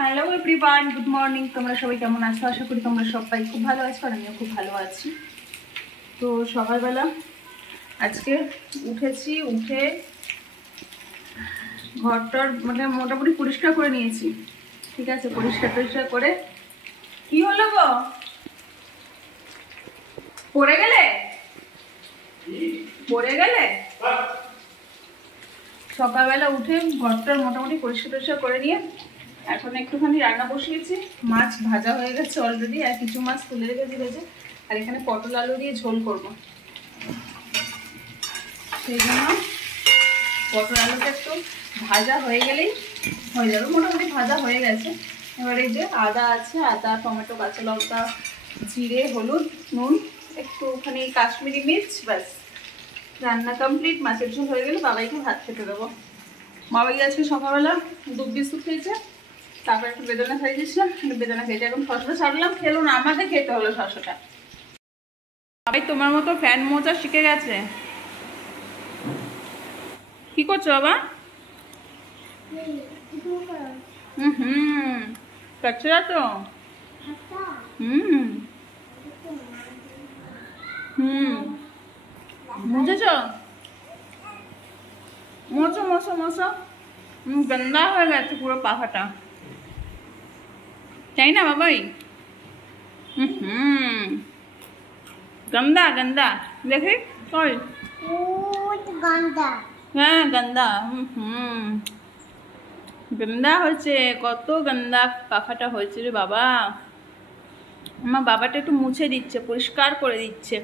Hello everyone, good morning. তোমরা সবাই কেমন আছো? আশা করি তোমরা সবাই খুব ভালো আছো, আর আমিও খুব ভালো আছি। তো সকালবেলা আজকে উঠেছি, উঠে ঘরটার মানে মোটামুটি পরিষ্কার করে নিয়েছি। ঠিক আছে, পরিষ্কার করে কি হলো গো? পড়ে গেলে? সকালবেলা উঠে ঘরটার মোটামুটি পরিষ্কার করে নিয়ে এখন একটুখানি রান্না বসিয়েছি। মাছ ভাজা হয়ে গেছে অলরেডি, আর কিছু মাছ তুলে রেখেছি ভেজে। আর এখানে পটল আলু দিয়ে ঝোল করব, সেই জন্য পটল আলুটা একটু ভাজা হয়ে গেলেই হয়ে যাবে। মোটামুটি ভাজা হয়ে গেছে। এবার এই যে আদা আছে, আদা, টমেটো, কাঁচা লঙ্কা, জিরে, হলুদ, নুন, একটুখানি কাশ্মীরি মির্চ, ব্যাস রান্না কমপ্লিট। মাছের ঝোল হয়ে গেলে বাবাইকে ভাত খেতে দেবো। বাবাই আজকে সকালবেলা দুধ বিস্কুট খেয়েছে, তারপর একটু বেদানা খাই দিয়েছিলাম, বেদানা খেয়েছে। এখন শশাটা ছাড়লাম, খেলো না, আমাকে খেতে হলো শশাটা। বাবাই তোমার মতো ফ্যান মোচা শিখে গেছে। কি করছো বাবা? কাটছে না তো? বুঝেছ? মোচো মোচো মোচো গন্দা হয়ে গেছে পুরো পাখাটা, তাই না বাবাই? গন্দা গন্দা দেখি কই? হ্যাঁ গন্দা। গন্দা হয়েছে, কত গন্দা পাখাটা হয়েছে রে বাবা। আমার বাবাটা একটু মুছে দিচ্ছে, পরিষ্কার করে দিচ্ছে।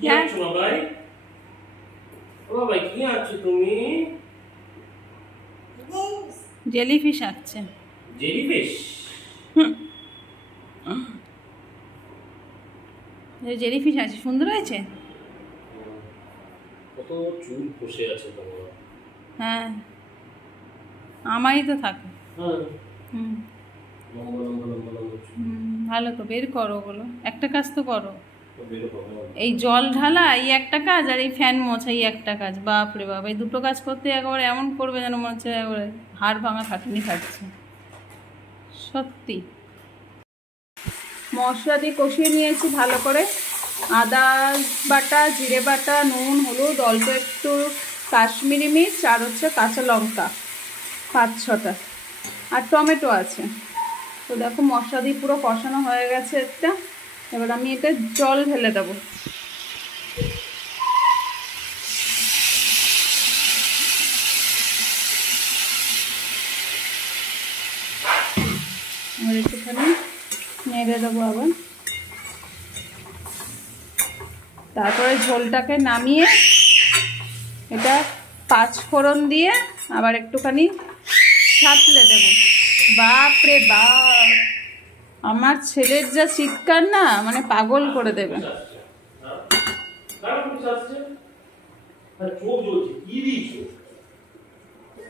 কি আছো বাবাই? ও বাবাই কি আছো তুমি? জেলিফিশ আঁকছে। জেলিফিশ? জেলিফিশ আছে, সুন্দর হয়েছে। কত চুল বসে আছে তোমার। হ্যাঁ আমারই তো থাকে। হ্যাঁ লম্বা লম্বা লম্বা লম্বা চুল। ভালো তো, বের করো ওগুলো, একটা কাজ তো করো। এই জল ঢালা এই একটা কাজ, আর এই ফ্যান মোছা এই একটা কাজ। বাপরে বাপ, এই দুটো কাজ করতে একবারে এমন করবে যেন মনে হচ্ছে একবারে হাড় ভাঙা খাটুনি খাটছে সত্যি। মশলা দিয়ে কষিয়ে নিয়েছি ভালো করে। আদা বাটা, জিরে বাটা, নুন, হলুদ, অল্প একটু কাশ্মীরি মির্চ, আর হচ্ছে কাঁচা লঙ্কা 5-6টা, আর টমেটো আছে। তো দেখো মশলা দিয়ে পুরো কষানো হয়ে গেছে একটা। এবার আমি এটা জল ঢেলে দেবো। এবার একটুখানি নেড়ে দেবো আবার। তারপরে ঝোলটাকে নামিয়ে এটা 5 ফোড়ন দিয়ে আবার একটুখানি সাঁতলে দেবো। বাপরে বাপ, আমার ছেলের যা চিৎকার না, মানে পাগল করে দেবে।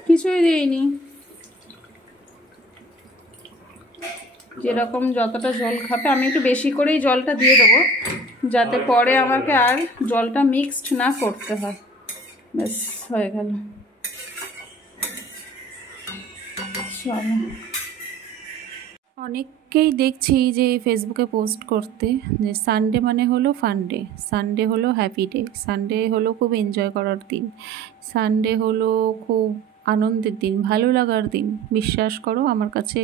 কিছুই দিইনি, যেরকম যতটা জল খাবে আমি একটু বেশি করেই জলটা দিয়ে দেবো, যাতে পরে আমাকে আর জলটা মিক্সড না করতে হয়। ব্যাস হয়ে গেল। অনেককেই দেখছি যে ফেসবুকে পোস্ট করতে যে সানডে মানে হলো ফানডে, সানডে হলো হ্যাপি ডে, সানডে হলো খুব এনজয় করার দিন, সানডে হলো খুব আনন্দের দিন, ভালো লাগার দিন। বিশ্বাস করো আমার কাছে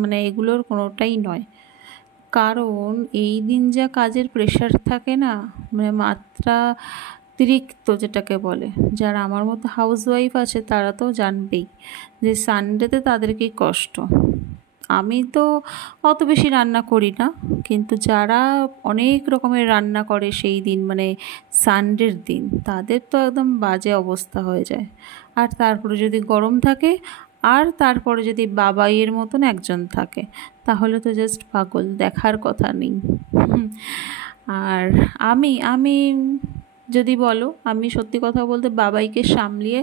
মানে এগুলোর কোনোটাই নয়। কারণ এই দিন যা কাজের প্রেশার থাকে না, মানে মাত্রা অতিরিক্ত যেটাকে বলে, যারা আমার মতো হাউসওয়াইফ আছে তারা তো জানবেই যে সানডেতে তাদের কি কষ্ট। আমি তো অত বেশি রান্না করি না, কিন্তু যারা অনেক রকমের রান্না করে সেই দিন মানে সানডের দিন, তাদের তো একদম বাজে অবস্থা হয়ে যায়। আর তারপরে যদি গরম থাকে, আর তারপরে যদি বাবাইয়ের মতন একজন থাকে, তাহলে তো জাস্ট পাগল, দেখার কথা নেই। আর আমি আমি যদি বলো, আমি সত্যি কথা বলতে বাবাইকে সামলিয়ে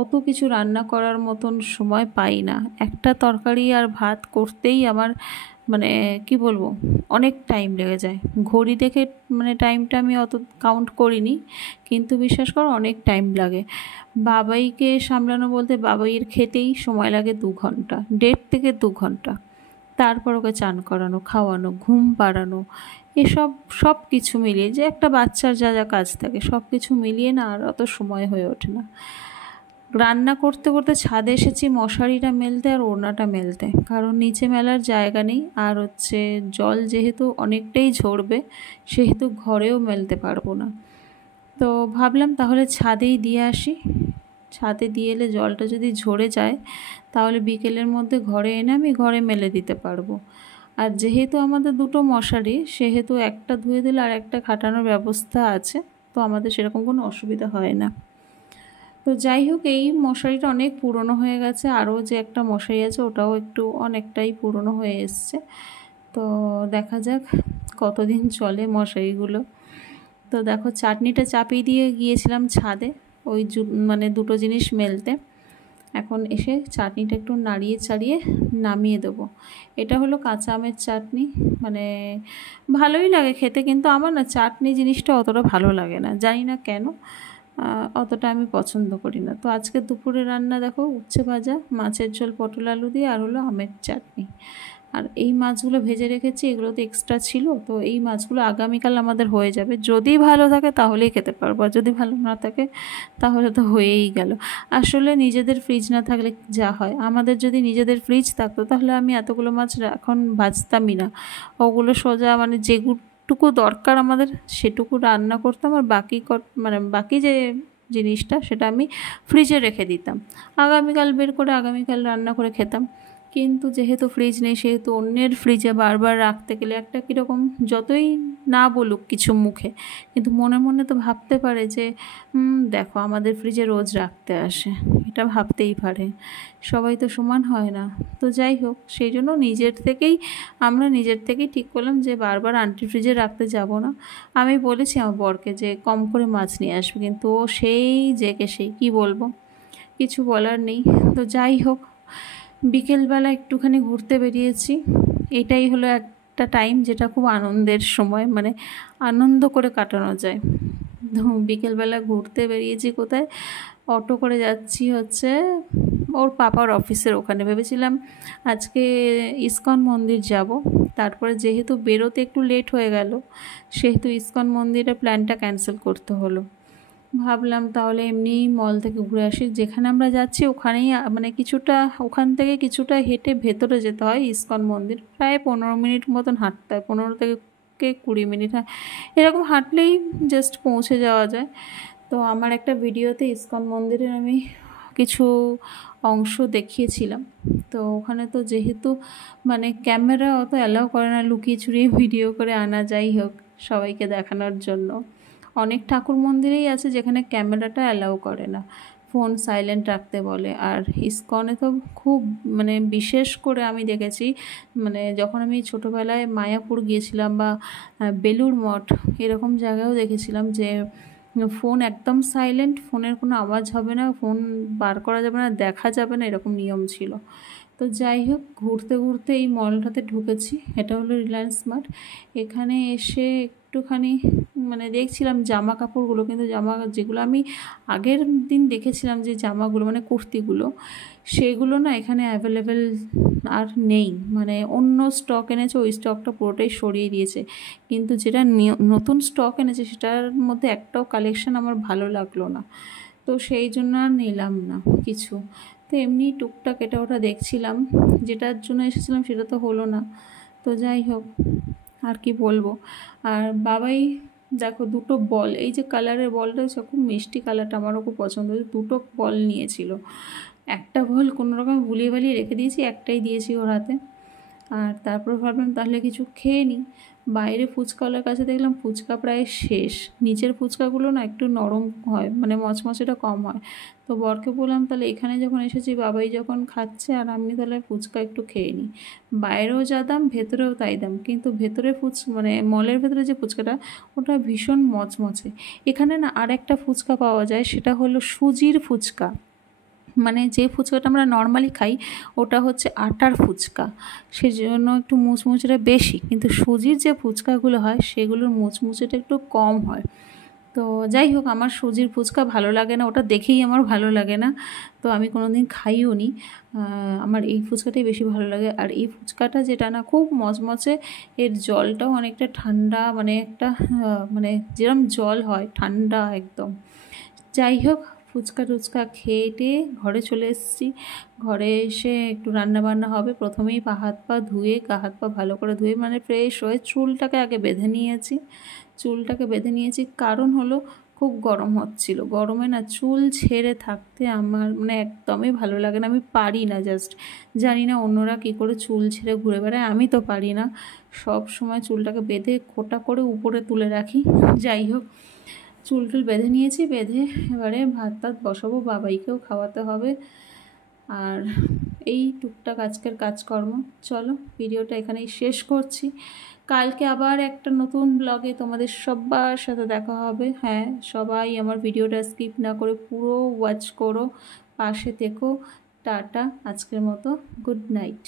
অত কিছু রান্না করার মতন সময় পাই না। একটা তরকারি আর ভাত করতেই আমার মানে কি বলবো, অনেক টাইম লেগে যায়। ঘড়ি দেখে মানে টাইমটা আমি অত কাউন্ট করিনি, কিন্তু বিশ্বাস করো অনেক টাইম লাগে। বাবাইকে সামলানো বলতে বাবাইয়ের খেতেই সময় লাগে 2 ঘন্টা, 1.5 থেকে 2 ঘন্টা। তারপর ওকে চান করানো, খাওয়ানো, ঘুম পাড়ানো, এসব সব কিছু মিলিয়ে যে একটা বাচ্চার যা যা কাজ থাকে সব কিছু মিলিয়ে না আর অত সময় হয়ে ওঠে না। রান্না করতে করতে ছাদে এসেছি মশারিটা মেলতে আর ওড়নাটা মেলতে, কারণ নিচে মেলার জায়গা নেই। আর হচ্ছে জল যেহেতু অনেকটাই ঝরবে, সেহেতু ঘরেও মেলতে পারবো না। তো ভাবলাম তাহলে ছাদেই দিয়ে আসি। ছাদে দিয়ে এলে জলটা যদি ঝরে যায় তাহলে বিকেলের মধ্যে ঘরে এনে আমি ঘরে মেলে দিতে পারবো। আর যেহেতু আমাদের 2টো মশারি, সেহেতু একটা ধুয়ে দিলে আর একটা খাটানোর ব্যবস্থা আছে, তো আমাদের সেরকম কোনো অসুবিধা হয় না। তো যাই হোক, এই মশারিটা অনেক পুরনো হয়ে গেছে, আরও যে একটা মশারি আছে ওটাও একটু অনেকটাই পুরনো হয়ে এসছে। তো দেখা যাক কতদিন চলে মশারিগুলো। তো দেখো চাটনিটা চাপিয়ে দিয়ে গিয়েছিলাম ছাদে ওই মানে 2টো জিনিস মেলতে। এখন এসে চাটনিটা একটু নাড়িয়ে চাড়িয়ে নামিয়ে দেবো। এটা হলো কাঁচা আমের চাটনি, মানে ভালোই লাগে খেতে, কিন্তু আমার না চাটনি জিনিসটা অতটা ভালো লাগে না, জানি না কেন, অতটা আমি পছন্দ করি না। তো আজকে দুপুরে রান্না দেখো উচ্ছে ভাজা, মাছের ঝোল পটল আলু দিয়ে, আর হলো আমের চাটনি। আর এই মাছগুলো ভেজে রেখেছি, এগুলো তো এক্সট্রা ছিল, তো এই মাছগুলো আগামীকাল আমাদের হয়ে যাবে। যদি ভালো থাকে তাহলেই খেতে পারবো, আর যদি ভালো না থাকে তাহলে তো হয়েই গেল। আসলে নিজেদের ফ্রিজ না থাকলে যা হয়, আমাদের যদি নিজেদের ফ্রিজ থাকতো তাহলে আমি এতগুলো মাছ এখন ভাজতামই না। ওগুলো সোজা মানে যেটুকু দরকার আমাদের সেটুকু রান্না করতাম, আর মানে বাকি যে জিনিসটা সেটা আমি ফ্রিজে রেখে দিতাম, আগামীকাল বের করে আগামীকাল রান্না করে খেতাম। কিন্তু যেহেতু ফ্রিজ নেই, সেহেতু অন্যের ফ্রিজে বারবার রাখতে গেলে একটা কীরকম, যতই না বলুক কিছু মুখে, কিন্তু মনে মনে তো ভাবতে পারে যে দেখো আমাদের ফ্রিজে রোজ রাখতে আসে, এটা ভাবতেই পারে। সবাই তো সমান হয় না। তো যাই হোক, সেই জন্য আমরা নিজের থেকেই ঠিক করলাম যে বারবার আন্টি ফ্রিজে রাখতে যাব না। আমি বলেছি আমার বরকে যে কম করে মাছ নিয়ে আসবে, কিন্তু ও সেই কী বলবো, কিছু বলার নেই। তো যাই হোক, বিকেলবেলা একটুখানি ঘুরতে বেরিয়েছি। এটাই হলো একটা টাইম যেটা খুব আনন্দের সময়, মানে আনন্দ করে কাটানো যায়। তো বিকেলবেলা ঘুরতে বেরিয়েছি কোথায়, অটো করে যাচ্ছি হচ্ছে ওর পাপার অফিসের ওখানে। ভেবেছিলাম আজকে ইস্কন মন্দির যাব, তারপরে যেহেতু বেরোতে একটু লেট হয়ে গেল, সেহেতু ইস্কন মন্দিরের প্ল্যানটা ক্যান্সেল করতে হলো। ভাবলাম তাহলে এমনি মল থেকে ঘুরে আসি। যেখানে আমরা যাচ্ছি ওখানেই মানে ওখান থেকে কিছুটা হেঁটে ভেতরে যেতে হয় ইস্কন মন্দির, প্রায় 15 মিনিট মতন হাঁটতে হয়, 15 থেকে 20 মিনিট এরকম হাঁটলেই জাস্ট পৌঁছে যাওয়া যায়। তো আমার একটা ভিডিওতে ইস্কন মন্দিরের আমি কিছু অংশ দেখিয়েছিলাম। তো ওখানে তো যেহেতু মানে ক্যামেরা অত অ্যালাউ করে না, লুকিয়ে চুরিয়ে ভিডিও করে আনা, যাই হোক সবাইকে দেখানোর জন্য। অনেক ঠাকুর মন্দিরেই আছে যেখানে ক্যামেরাটা অ্যালাউ করে না, ফোন সাইলেন্ট রাখতে বলে। আর ইস্কনে তো খুব মানে বিশেষ করে আমি দেখেছি, মানে যখন আমি ছোটোবেলায় মায়াপুর গিয়েছিলাম বা বেলুড় মঠ এরকম জায়গায়ও দেখেছিলাম যে ফোন একদম সাইলেন্ট, ফোনের কোনো আওয়াজ হবে না, ফোন বার করা যাবে না, দেখা যাবে না, এরকম নিয়ম ছিল। তো যাই হোক, ঘুরতে ঘুরতে এই মলটাতে ঢুকেছি, এটা হলো রিলায়েন্স স্মার্ট। এখানে এসে একটুখানি মানে দেখছিলাম জামা কাপড়গুলো, কিন্তু যেগুলো আমি আগের দিন দেখেছিলাম যে জামাগুলো মানে কুর্তিগুলো, সেগুলো না এখানে অ্যাভেলেবেল আর নেই। মানে অন্য স্টক এনেছে, ওই স্টকটা পুরোটাই সরিয়ে দিয়েছে, কিন্তু যেটা নতুন স্টক এনেছে সেটার মধ্যে একটাও কালেকশন আমার ভালো লাগলো না। তো সেই জন্য আর নিলাম না কিছু। তো এমনি টুকটাক এটা ওটা দেখছিলাম, যেটার জন্য এসেছিলাম সেটা তো হলো না। তো যাই হোক, আর কি বলবো। আর বাবাই দেখো 2টো বল, এই যে কালারের বলটা হচ্ছে খুব মিষ্টি কালারটা, আমারও খুব পছন্দ হয়েছে, 2টো বল নিয়েছিল। একটা বল কোনো রকম বুলিয়ে বালিয়ে রেখে দিয়েছি, একটাই দিয়েছি ওর হাতে। আর তারপর ভাবলাম তাহলে কিছু খেয়ে নিই। বাইরে ফুচকাওয়ালার কাছে দেখলাম ফুচকা প্রায় শেষ, নিচের ফুচকাগুলো না একটু নরম হয়, মানে মচমচেটা কম হয়। তো বরকে বললাম তাহলে এখানে যখন এসেছি, বাবাই যখন খাচ্ছে আর আমি তাহলে ফুচকা একটু খেয়ে নিই। বাইরেও যা দাম, ভেতরেও তাই দাম, কিন্তু ভেতরে মানে মলের ভেতরে যে ফুচকাটা, ওটা ভীষণ মচমচে। এখানে না আর একটা ফুচকা পাওয়া যায়, সেটা হলো সুজির ফুচকা। মানে যে ফুচকাটা আমরা নর্মালি খাই ওটা হচ্ছে আটার ফুচকা, সেজন্য একটু মুচমুচেটা বেশি, কিন্তু সুজির যে ফুচকাগুলো হয় সেগুলোর মুচমুচেটা একটু কম হয়। তো যাই হোক, আমার সুজির ফুচকা ভালো লাগে না, ওটা দেখেই আমার ভালো লাগে না, তো আমি কোনো দিন খাইও নি। আমার এই ফুচকাটাই বেশি ভালো লাগে। আর এই ফুচকাটা যেটা না খুব মচমচে, এর জলটাও অনেকটা ঠান্ডা, মানে একটা মানে যেরকম জল হয় ঠান্ডা একদম। যাই হোক, ফুচকা টুচকা খেয়ে টেয়ে ঘরে চলে এসেছি। ঘরে এসে একটু রান্না বান্না হবে। প্রথমেই গা হাত পা ভালো করে ধুয়ে মানে ফ্রেশ হয়ে চুলটাকে আগে বেঁধে নিয়েছি। কারণ হলো খুব গরম হচ্ছিল, গরমে না চুল ছেড়ে থাকতে আমার মানে একদমই ভালো লাগে না, আমি পারি না। জাস্ট জানি না অন্যরা কী করে চুল ছেড়ে ঘুরে বেড়ায়, আমি তো পারি না। সব সময় চুলটাকে বেঁধে খোঁটা করে উপরে তুলে রাখি। যাই হোক, চুল টুল বেঁধে নিয়েছি, বেঁধে এবারে ভাত টাত বসাবো, বাবাইকেও খাওয়াতে হবে। আর এই টুকটাক আজকের কাজকর্ম। চলো, ভিডিওটা এখানেই শেষ করছি। কালকে আবার একটা নতুন ব্লগে তোমাদের সবার সাথে দেখা হবে। হ্যাঁ, সবাই আমার ভিডিওটা স্কিপ না করে পুরো ওয়াচ করো, পাশে থেকো। টাটা, আজকের মতো গুড নাইট।